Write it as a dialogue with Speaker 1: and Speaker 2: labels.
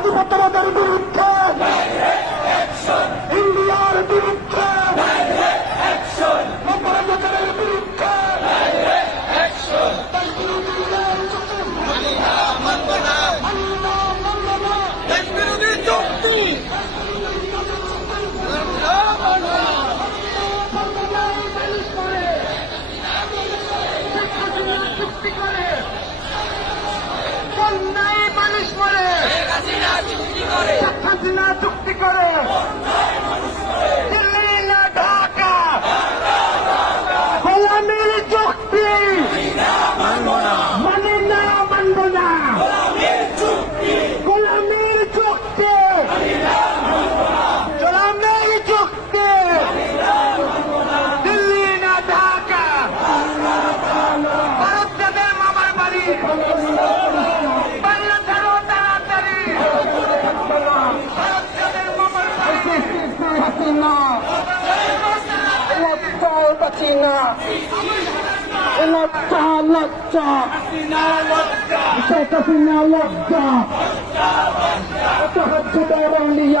Speaker 1: আধিপত্যবাদের বিরুদ্ধে। ইন্ডিয়ার বিরুদ্ধে। অপরাধের বিরুদ্ধে।
Speaker 2: চুক্তি।
Speaker 1: করে হাসিনা চুক্তি করে। দিল্লি ঢাকা। গোলামির চুক্তি। মানে না, মানব না। গোলামির চুক্তি। গোলামির ঢাকা। ভারত যাদের বাড়ি। হাসিনা লজ্জা হাসিনা লজ্জা লজ্জা শেখ হাসিনা লজ্জা হচ্ছে দৌড়িয়া